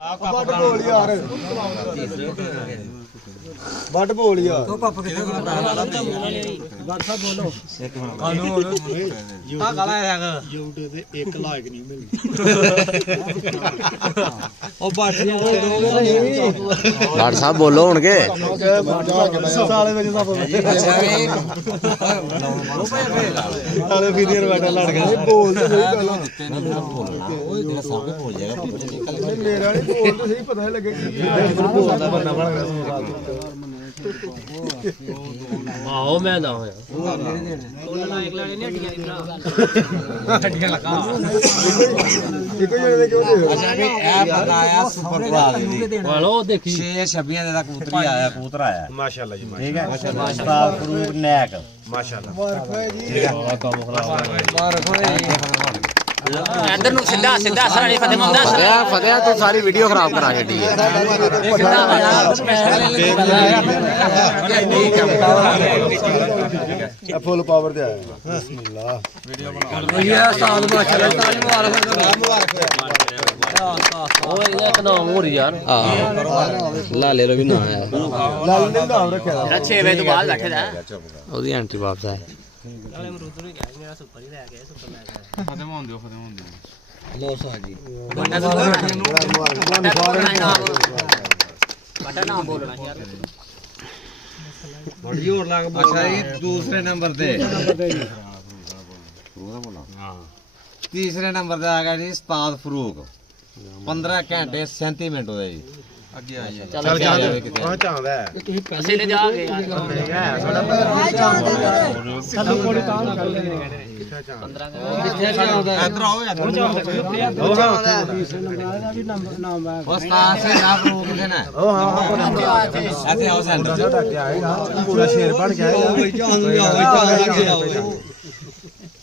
but बोल यार but बोल यार तो कप किथे बट साहब बोलो आ काला है YouTube ते एक लाइक नहीं मिलनी ओ बट दोगे नहीं बट साहब बोलो हुन के साले में सब साले वीडियो बैठा लड़ गए बोल तो सही पहला ओए तेरा सामने बोल जाएगा मेरा नहीं बोल तो सही पता है लगे कि बोलदा बनना बड़ा आओ मैं ना होया हड्डियां लगा इको जने दे क्यों दे अच्छा भी ए बताया सुपर प्रा दी वालो देखी 626 ਦੇ ਦਾ ਕਬੂਤਰੀ ਆਇਆ ਕਬੂਤਰ ਆਇਆ माशाल्लाह जी ਠੀਕ ਹੈ ਉਸਤਾਦ ਫਰੂਕ ਨੈਕ माशाल्लाह मुबारक है जी इधर नु सीधा सीधा सारी फतेह मंदा फतेह तू सारी वीडियो खराब करा छड़ी फुल पावर ते आया बिस्मिल्लाह वीडियो बना ये उस्ताद माशाल्लाह ताली मुबारक ओ एक नाम हो रही यार लाले लो भी ना आया लाल ने नाम रखा था 6 बजे तो बाद बैठे था ओदी एंट्री वापस है ਲੋ ਸਾਹ ਜੀ बटा नाम बोलना यार ਬੜੀ ਹੋਰ ਲੱਗ ਅੱਛਾ ਇਹ ਦੂਸਰੇ ਨੰਬਰ ਤੇ ਤੀਸਰੇ ਨੰਬਰ ਤੇ ਆ ਗਿਆ ਜੀ ਉਸਤਾਦ ਫਰੂਕ 15 ਘੰਟੇ 37 ਮਿੰਟ ਹੋਏ ਜੀ ਅੱਗੇ ਆ ਜੀ चल जा वहां चांदा है ਅਸੀਂ ਲੈ ਜਾ ਕੇ साडा कोड़ी काम कर ले ਇਧਰ ਆਓ ਯਾਰ ਉਸਤਾਦ ਸੇ ਨਾ ਫਰੂਕ ਕਿਥੇ ਨਾ ओ हां ਇੱਥੇ ਆਓ ਸੈਂਟਰ ਚ पूरा शेर बन गया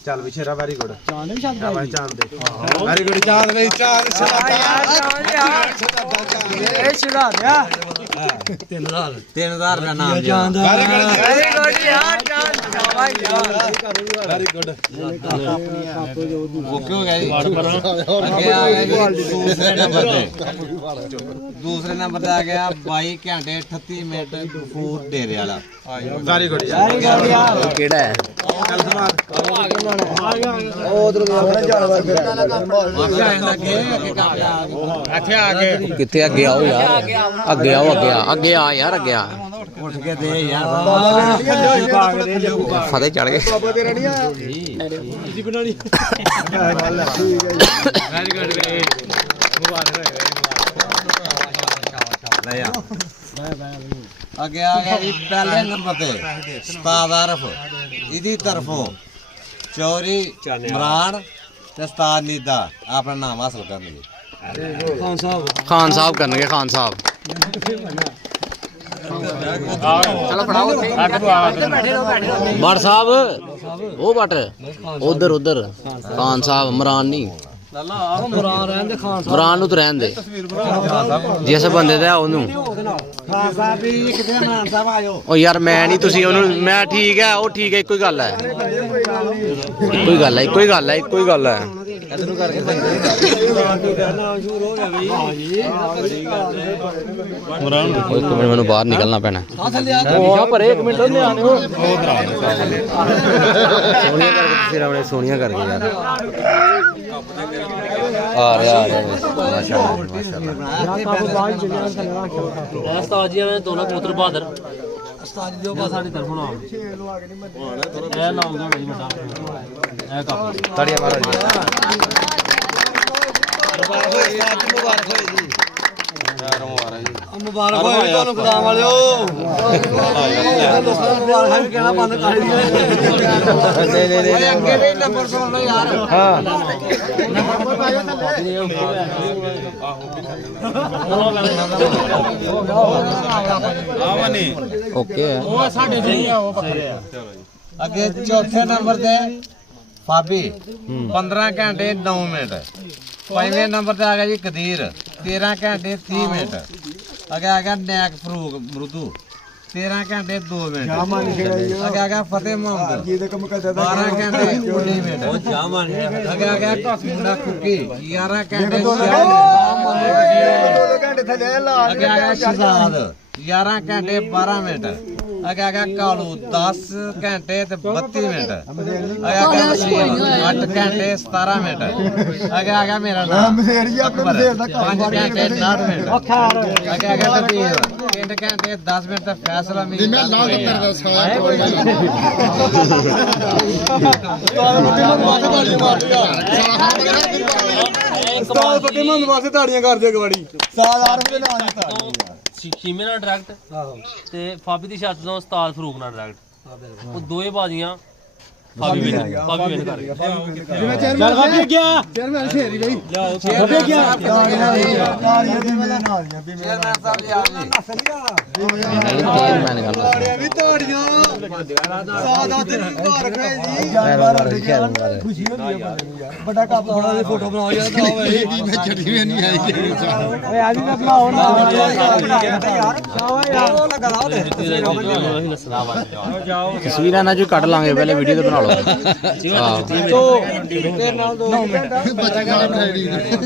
चल भी शेरा वेरी गुड चांद भी शांत भाई चांद दे वेरी गुड चांद भाई चांद ए शिदा दे 3000 ਰੁਪਏ ਨਾਮ ਜੀ वेरी गुड यार जान भाई वेरी गुड ਓਕੇ ਹੋ ਗਿਆ ਜੀ ਅੱਗੇ ਆ ਗਿਆ ਜੀ ਦੂਸਰੇ ਨੰਬਰ ਤੇ ਦੂਸਰੇ ਨੰਬਰ ਤੇ ਆ ਗਿਆ 22 ਘੰਟੇ 38 ਮਿੰਟ ਫੂਡ ਡੇਰੇ ਵਾਲਾ वेरी गुड केड़ा है चल समार आ गया ओ उधर जानवर ਇੱਥੇ ਆ ਕੇ किथे अगे आओ यार अगे आओ आ यार अगे आ ਉੱਠ ਕੇ ਦੇ ਯਾਰ फतेह चढ़ गए बाबा तेरा नहीं आया जी बनानी ਵੈਰੀ ਗੁੱਡ ਵੇ ਲੈ ਆ ਅੱਗੇ ਆ ਗਿਆ ਜੀ ਪਹਿਲੇ ਨੰਬਰ ਤੇ ਉਸਤਾਦ ਆਰਫ ਇਹਦੀ ਤਰਫੋਂ ਚੌਰੀ ਇਮਰਾਨ ਤੇ ਉਸਤਾਦ ਨੀਦਾ ਆਪਣਾ ਨਾਮ ਹਾਸਲ ਕਰਨਗੇ खान साहब करनगे खान साहब चलो फड़ाओ बट साहब ओ बट उधर उधर खान साहब इमरान नहीं इमरान नु तो रहन दे जिस बंदे दा ओनू ओ यार मैं नहीं तुसी ओनू मैं ठीक है ओ ठीक है कोई गल है कोई गल है कोई गल है कोई गल है मैनू बाहर निकलना पैना पर 1 मिनट सोनिया करके यार आ रहा माशाल्लाह उस्ताद जी में दोनों पुत्र बहादुर उस्ताद जी जो साडी तरफ ना ए नाम दा भाई मटा ए का ताड़ियां मारो जी मुबारक हो ਤੁਹਾਨੂੰ ਗੁਲਾਮ ਵਾਲਿਓ ਮੁਬਾਰਕ ਕਹਿਣਾ ਬੰਦ ਕਰ ਦਿਓ ਓਏ ਅੱਗੇ ਵੀ ਨੰਬਰ ਸੁਣ ਲਓ ਯਾਰ ਹਾਂ ਆਵਨੀ ओके है ਉਹ ਸਾਡੇ ਨਹੀਂ ਆ ਉਹ ਬੱਕਰੇ ਆ ਅੱਗੇ ਚੌਥੇ ਨੰਬਰ ਤੇ ਫਾਬੀ 15 ਘੰਟੇ 9 ਮਿੰਟ ਪੰਜਵੇਂ ਨੰਬਰ ਤੇ ਆ ਗਿਆ ਜੀ ਕਦੀਰ 13 ਘੰਟੇ 30 ਮਿੰਟ ਅੱਗੇ ਆ ਗਿਆ ਨੈਕ ਫਰੂਕ ਮਰਦੂ 13 ਘੰਟੇ 2 ਮਿੰਟ ਅੱਗੇ ਆ ਗਿਆ ਫਤਿਹ ਮੁਹੰਮਦ ਜੀ ਦੇ ਕੰਮ ਕਰਦਾ 12 ਘੰਟੇ 19 ਮਿੰਟ ਅੱਗੇ ਆ ਗਿਆ ਮੁੰਡਾ ਕੁੱਕੀ 11 ਘੰਟੇ 6 ਮਿੰਟ ਥੱਲੇ ਲਾ ਅੱਗੇ ਆ ਗਿਆ ਸ਼ਹਜ਼ਾਦ 11 ਘੰਟੇ 12 ਮਿੰਟ ਅੱਗੇ ਆ ਗਿਆ ਕਾਲੂ 10 ਘੰਟੇ ਤੇ 32 ਮਿੰਟ ਅੱਗੇ ਆ ਗਿਆ ਸ਼ੀਲ 8 ਘੰਟੇ 17 ਮਿੰਟ ਅੱਗੇ ਆ ਗਿਆ ਮੇਰਾ ਨਾਮ ਮੇਰੀ ਆਪਣੇ ਦੇਰ ਦਾ 5 ਘੰਟੇ 9 ਮਿੰਟ ਅੱਗੇ ਆ ਗਿਆ ਤਕਦੀਰ 3 ਘੰਟੇ 10 ਮਿੰਟ ਦਾ ਫੈਸਲਾ ਮੇਰੀ ਮੈਂ ਲਾਲ ਤੇਰੇ ਦਾ ਸਾਇਆ ਉਸਤਾਦ ਫੱਟੇ ਮੰਨ ਵਾਸਤੇ ਤਾੜੀਆਂ ਕਰਦੇ ਗਵਾੜੀ ਸਾਲ ਆਰਮ ਦੇ ਨਾਲ ਹੀ ਤਾੜੀ ਚੀਮੇ ਨਾਲ ਡਾਇਰੈਕਟ ਤੇ ਫਾਬੀ ਦੀ ਛੱਤ ਤੋਂ ਉਸਤਾਦ ਫਰੂਕ ਨਾਲ ਡਾਇਰੈਕਟ ਉਹ ਦੋਏ ਬਾਜ਼ੀਆਂ ਫਾਬੀ ਵਿਨ ਕਰ ਗਿਆ ਜਿਵੇਂ ਚੇਅਰਮੈਨ ਫੱਟੇ ਗਿਆ ਚੇਅਰਮੈਨ ਸ਼ੇਰੀ ਬਈ ਫੱਟੇ ਗਿਆ ਤਾੜੀਆਂ ਦੀ ਮੇਰੇ ਨਾਲ ਵੀ ਚੇਅਰਮੈਨ ਸਾਹਿਬ ਜੀ ਆ ਤਾੜੀਆਂ ਵੀ ਤਾੜੀਆਂ ਸਾਦਾ ਤੇ ਮੁਬਾਰਕ ਹੈ ਜੀ ਜਾਨਵਰ ਖੁਸ਼ੀ ਹੁੰਦੀ ਹੈ ਬੰਦੇ ਨੂੰ ਯਾਰ ਵੱਡਾ ਕੱਪ ਹੋਣਾ ਦੀ ਫੋਟੋ ਬਣਾਓ ਯਾਰ ਤਾਂ ਹੋਵੇ ਵੀ ਮੈਂ ਚੜੀ ਵੀ ਨਹੀਂ ਆਈ ਓਏ ਆ ਵੀ ਮੈਂ ਬਣਾਉ ਨਾ ਯਾਰ ਸ਼ਾਵਾ ਯਾਰ ਉਹ ਲਗਾ ਲਾ ਉਹਦੇ ਤਸਵੀਰਾਂ ਨਾ ਜੋ ਕੱਢ ਲਾਂਗੇ ਪਹਿਲੇ ਵੀਡੀਓ ਤੇ ਬਣਾ ਲਓ ਤੇਰੇ ਨਾਲ 2 ਮਿੰਟ ਬਚਾ ਗਿਆ ਖੈੜੀ ਮੇਰੇ